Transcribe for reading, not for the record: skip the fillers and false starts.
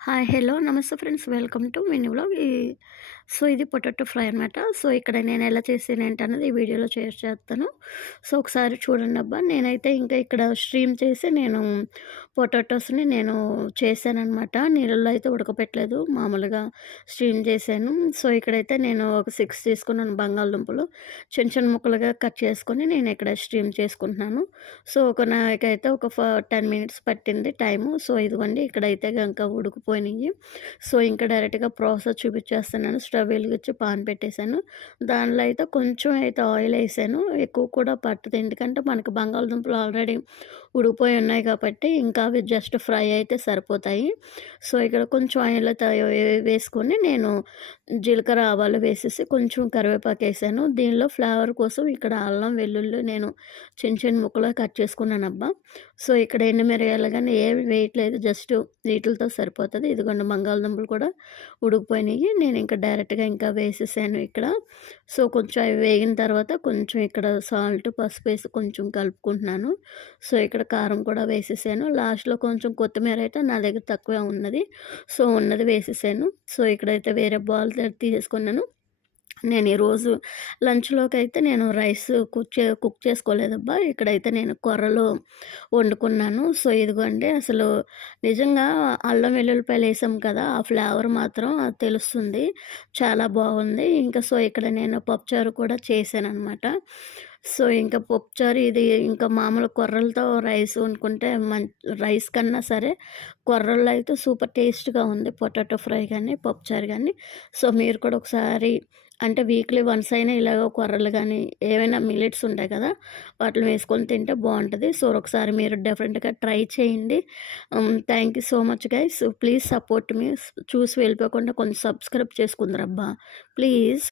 Hi! Hello! నమస్తే friends. Welcome to mini vlog. ఇది potato fry అనమాట. ఇక్కడ నేను ఎలా చేసాను ఏంటన్నది ఈ వీడియోలో షేర్ చేస్తాను. ఒకసారి చూడండబ్బా. నేనైతే ఇంకా ఇక్కడ స్ట్రీమ్ చేసి పొటాటోస్‌ని చేశాననమాట. నీళ్ళల్లో అయితే ఉడకపెట్టలేదు. మామూలుగా స్ట్రీమ్ చేశాను. ఇక్కడైతే నేను ఒక 6 తీసుకున్నాను బంగాళదుంపలు. చిన్న చిన్న ముక్కలుగా కట్ చేసుకొని నేను ఇక్కడ స్ట్రీమ్ చేసుకుంటున్నాను. నాకైతే ఒక 10 మినిట్స్ పట్టింది టైము. ఇదిగోండి ఇక్కడైతే గనక ఉడికిపోయినాయి. ఇంకా డైరెక్ట్‌గా ప్రాసెస్ చూపించేస్తున్నాను. స్టవ్ వెలిగించి పాన్ పెట్టేశాను. దానిలో అయితే కొంచెం అయితే ఆయిల్ ఏసాను. ఎక్కువ కూడా పట్టదు. ఎందుకంటే మనకు బంగాళదుంపలు ఆల్రెడీ ఉడికిపోయి ఉన్నాయి కాబట్టి ఇంకా అవి జస్ట్ ఫ్రై అయితే సరిపోతాయి. ఇక్కడ కొంచెం ఆయిల్ అయితే వేసుకొని నేను జీలకర్ర, ఆవాలు వేసేసి కొంచెం కరివేపాకేసాను. దీనిలో ఫ్లేవర్ కోసం ఇక్కడ అల్లం, వెల్లుల్లి నేను చిన్న చిన్న ముక్కలుగా కట్ చేసుకున్నానబ్బా. ఇక్కడ ఎండు మిరియాలు గాని ఏమి వేయట్లేదు. జస్ట్ వీటిలతో సరిపోతది. ఇదిగోండి బంగాళదుంపలు కూడా ఉడికిపోయినాయి. నేను ఇంకా డైరెక్ట్‌గా ఇంకా వేసేసాను ఇక్కడ. కొంచెం అవి వేగిన తర్వాత కొంచెం ఇక్కడ సాల్ట్, పసుపేసి కొంచెం కలుపుకుంటున్నాను. ఇక్కడ కారం కూడా వేసేసాను. లాస్ట్‌లో కొంచెం కొత్తిమీర అయితే నా దగ్గర తక్కువే ఉన్నది. ఉన్నది వేసేసాను. ఇక్కడైతే వేరే బౌల్ తీసేసుకున్నాను. నేను ఈరోజు లంచ్‌లోకైతే నేను రైస్ కుక్ చేసుకోలేదబ్బా. ఇక్కడైతే నేను కొర్రలో వండుకున్నాను. ఇదిగోండి అసలు నిజంగా అల్లం వెల్లుల్లిపాయలేసాం కదా! ఆ ఫ్లేవర్ మాత్రం అది తెలుస్తుంది. చాలా బాగుంది. ఇంకా ఇక్కడ నేను పప్పుచారు కూడా చేశాననమాట. ఇంకా పప్పుచారు ఇది ఇంకా మామూలు కొర్రలతో రైస్ వండుకుంటే రైస్ కన్నా సరే కొర్రల్లో అయితే సూపర్ టేస్ట్‌గా ఉంది. పొటాటో ఫ్రై గానీ, పప్పుచారు గానీ. మీరు కూడా ఒకసారి అంటే వీక్లీ వన్స్ అయినా ఇలాగ కొర్రలు గానీ, ఏవైనా మిల్లెట్స్ ఉంటాయి కదా! వాటిని వేసుకొని తింటే బావుంటది. ఒకసారి మీరు డెఫినెట్‌గా ట్రై చేయండి. Thank you so much guys. Please support me. చూసి వెళ్ళిపోకుండా కొంచెం సబ్స్క్రైబ్ చేసుకుందురబ్బా ప్లీజ్.